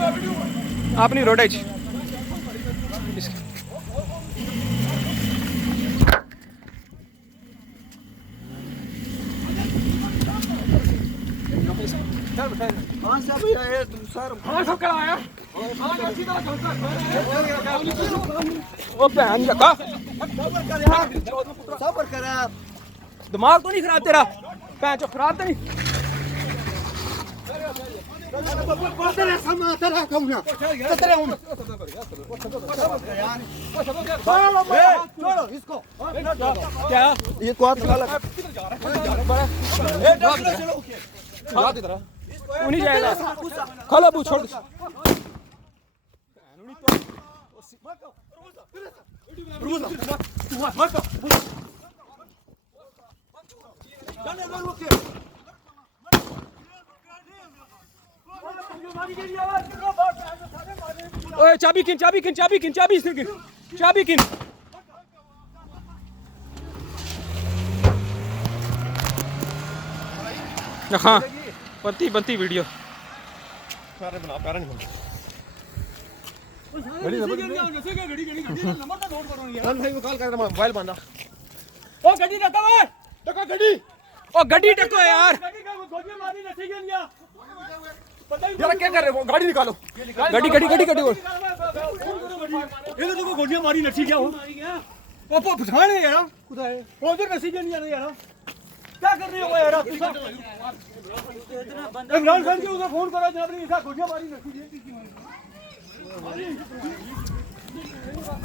अपनी रोड दिमाग तो नहीं खराब तेरा भैन चो खराब तो नहीं क्या ये नहीं जाएगा खोलो अबू छोड़ ओए चाबी किन हाँ बनती वीडियो मोबाइल बंदा ओ गड्डी टको यार यार क्या कर रहे हो गाड़ी निकालो गाड़ी गोलियां मारी नसी क्या हो वो पछाण है यार खुदा है वो उधर नसी नहीं आ रहा यार क्या कर रहे हो यार इमरान खान के उधर फोन करा जनाब ने ऐसा गोलियां मारी नसी